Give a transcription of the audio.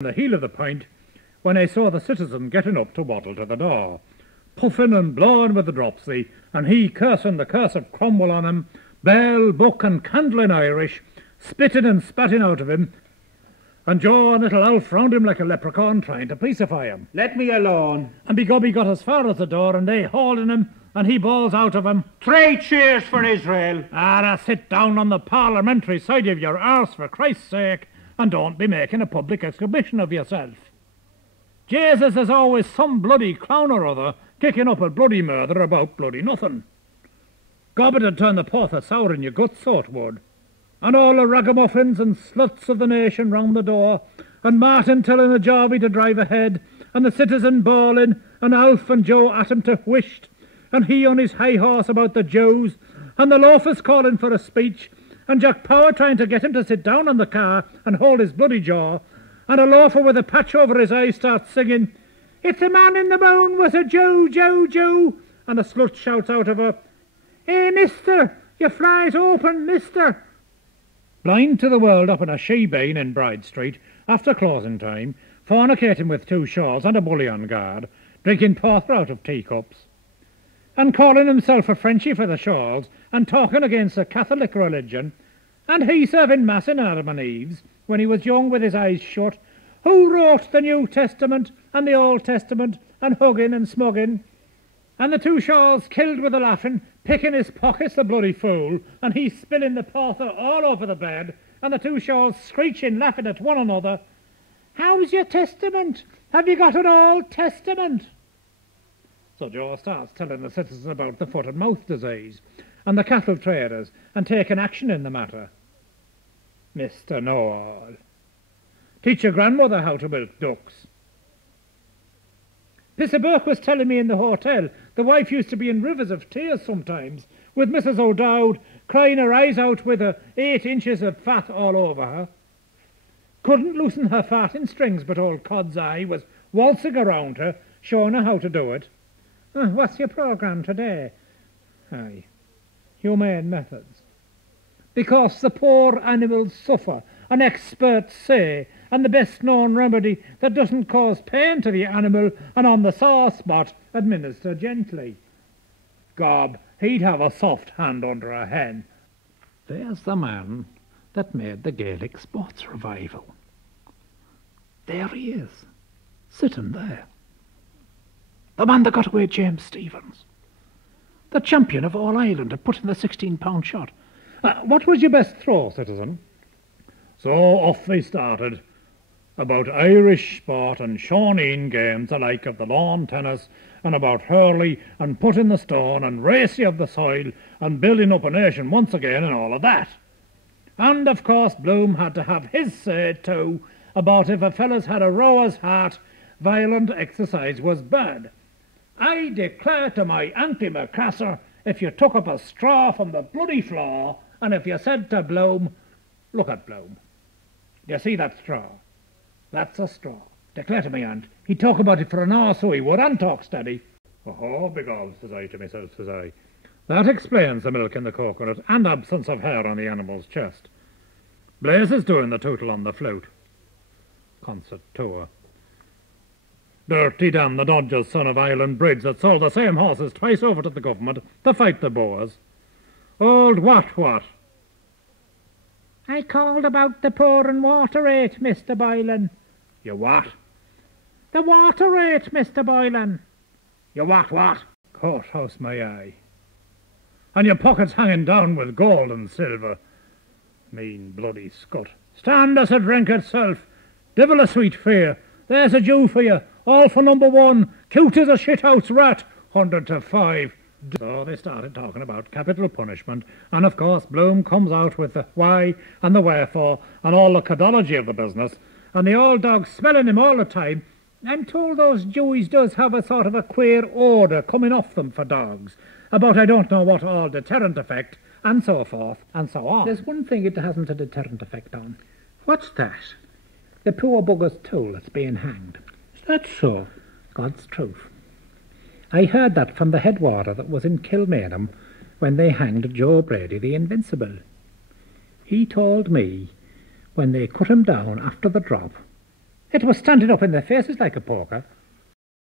the heel of the pint when I saw the citizen getting up to waddle to the door, puffing and blowing with the dropsy, and he cursing the curse of Cromwell on him, bell, book and candle in Irish, spitting and spatting out of him, and Joe and little Alf round him like a leprechaun trying to pacify him. Let me alone. And begobby got as far as the door, and they holding him, and he bawls out of him, 3 cheers for Israel. Sit down on the parliamentary side of your arse for Christ's sake, and don't be making a public exhibition of yourself. Jesus is always some bloody clown or other kicking up a bloody murder about bloody nothing. Gobbit had turned the pother sour in your guts, so it would. And all the ragamuffins and sluts of the nation round the door, and Martin telling the jobby to drive ahead, and the citizen bawling, and Alf and Joe at him to whisht, and he on his high horse about the Jews, and the loafers calling for a speech, and Jack Power trying to get him to sit down on the car and hold his bloody jaw, and a loafer with a patch over his eye starts singing, "If the man in the moon was a Jew, Jew, Jew," and a slut shouts out of her, "Hey, mister, your fly's open, mister." Blind to the world up in a she-bane in Bride Street, after closing time, fornicating with 2 shawls and a bully on guard, drinking porter out of teacups, and calling himself a Frenchie for the shawls, and talking against the Catholic religion, and he serving mass in Adam and Eve's, when he was young with his eyes shut, who wrote the New Testament and the Old Testament, and hugging and smugging, and the 2 shawls killed with a laughing, picking his pockets, the bloody fool, and he spilling the porter all over the bed, and the 2 shawls screeching, laughing at one another, "How's your testament? Have you got an Old Testament?" So Joe starts telling the citizens about the foot and mouth disease, and the cattle traders, and taking action in the matter. Mr. Know-all. Teach your grandmother how to milk ducks. Pissa Burke was telling me in the hotel the wife used to be in rivers of tears sometimes, with Mrs. O'Dowd crying her eyes out with her 8 inches of fat all over her. Couldn't loosen her farting strings, but old Cod's eye was waltzing around her, showing her how to do it. What's your programme today? Aye, humane methods. Because the poor animals suffer, and experts say, and the best known remedy that doesn't cause pain to the animal and on the sore spot administer gently. Gob, he'd have a soft hand under a hen. There's the man that made the Gaelic sports revival. There he is, sitting there. The man that got away James Stephens. The champion of all Ireland at putting the 16-pound shot. What was your best throw, citizen? So off they started, about Irish sport and Shawneen games alike of the lawn tennis, and about hurley and putting the stone and racy of the soil and building up a nation once again and all of that. And of course Bloom had to have his say too about if a fella's had a rower's heart, violent exercise was bad. I declare to my Auntie Macassar, if you took up a straw from the bloody floor, and if you said to Bloom, "Look at Bloom. You see that straw? That's a straw." Declare to me, aunt, he'd talk about it for an hour, so he would, and talk steady. "Oh, begone," says I to myself, says I. That explains the milk in the coconut and absence of hair on the animal's chest. Blaze is doing the tootle on the flute. Concert tour. Dirty damn the Dodger's son of Ireland Bridge that sold the same horses twice over to the government to fight the Boers. Old what? I called about the poor and water rate, Mr. Boylan. You what? The water rate, Mr. Boylan. You what? Courthouse, my eye. And your pockets hanging down with gold and silver. Mean bloody scut. Stand us a drink itself. Divil a sweet fear. There's a Jew for you. All for number 1. Cute as a shithouse rat. 100 to 5. So they started talking about capital punishment, and of course Bloom comes out with the why and the wherefore and all the codology of the business, and the old dog smelling him all the time. I'm told those Jewies does have a sort of a queer odour coming off them for dogs, about I don't know what all deterrent effect, and so forth, and so on. There's one thing it hasn't a deterrent effect on. What's that? The poor bugger's tool that's being hanged. Is that so? God's truth. I heard that from the head warder that was in Kilmainham when they hanged Joe Brady the Invincible. He told me when they cut him down after the drop, It was standing up in their faces like a poker.